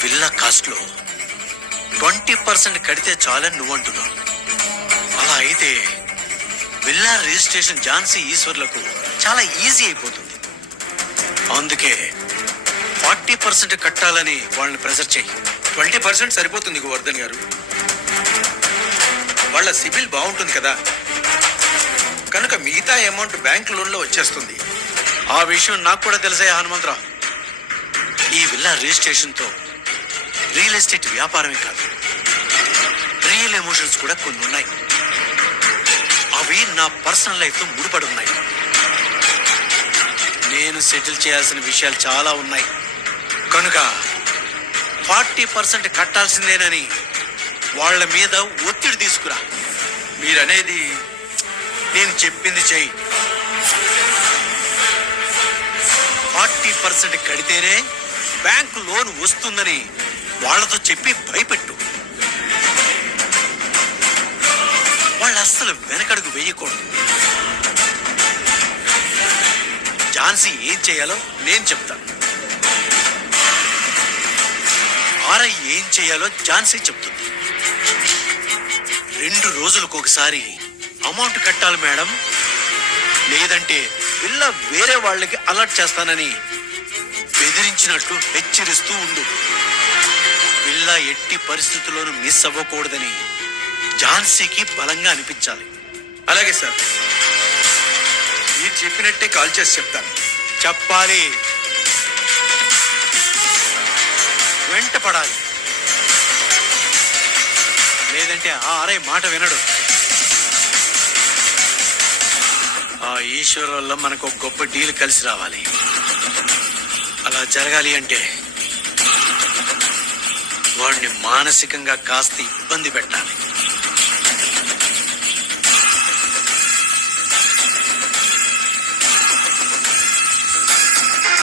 Villa cost లో 20% కడితే చాలని నువ్వు అంటున్నావు. అలా అయితే విల్లా రిజిస్ట్రేషన్ ఝాన్సీ ఈశ్వర్లకు చాలా ఈజీ అయిపోతుంది. అందుకే 40% కట్టాలని వాళ్ళని ప్రెజర్ చెయ్యి. 20% సరిపోతుంది గోవర్ధన్ గారు. వాళ్ళ సిబిల్ బాగుంటుంది కదా, కనుక మిగతా అమౌంట్ బ్యాంక్ లోన్లో వచ్చేస్తుంది. ఆ విషయం నాకు కూడా తెలిసే హనుమంతరావు. ఈ విల్లా రిజిస్ట్రేషన్తో రియల్ ఎస్టేట్ వ్యాపారమే కాదు, రియల్ ఎమోషన్స్ కూడా కొన్ని ఉన్నాయి. అవి నా పర్సనల్ లైఫ్తో ముడిపడి ఉన్నాయి. నేను సెటిల్ చేయాల్సిన విషయాలు చాలా ఉన్నాయి. కనుక 40% కట్టాల్సిందేనని వాళ్ళ మీద ఒత్తిడి తీసుకురా. మీరనేది నేను చెప్పింది చెయ్యి. 40% కడితేనే బ్యాంకు లోన్ వస్తుందని వాళ్ళతో చెప్పి భయపెట్టు. వాళ్ళు అస్సలు వెనకడుగు వేయకూడదు. ఝాన్సీ ఏం చేయాలో నేను చెప్తాను, ఆర్ఐ ఏం చేయాలో ఝాన్సీ చెప్తుంది. 2 రోజులకు ఒకసారి అమౌంట్ కట్టాలి మేడం, లేదంటే విల్లా వేరే వాళ్ళకి అలర్ట్ చేస్తానని బెదిరించినట్లు హెచ్చరిస్తూ ఉండు. విల్లా ఎట్టి పరిస్థితుల్లోనూ మిస్ అవ్వకూడదని ఝాన్సీకి బలంగా అనిపించాలి. అలాగే సార్, మీరు చెప్పినట్టే కాల్ చేసి చెప్తాను. చెప్పాలి, వెంట పడాలి, లేదంటే ఆ ఆర్ఐ మాట వినడు. ఆ ఈశ్వర్ వల్ల మనకు ఒక గొప్ప డీల్ కలిసి రావాలి. అలా జరగాలి అంటే వాడిని మానసికంగా కాస్త ఇబ్బంది పెట్టాలి.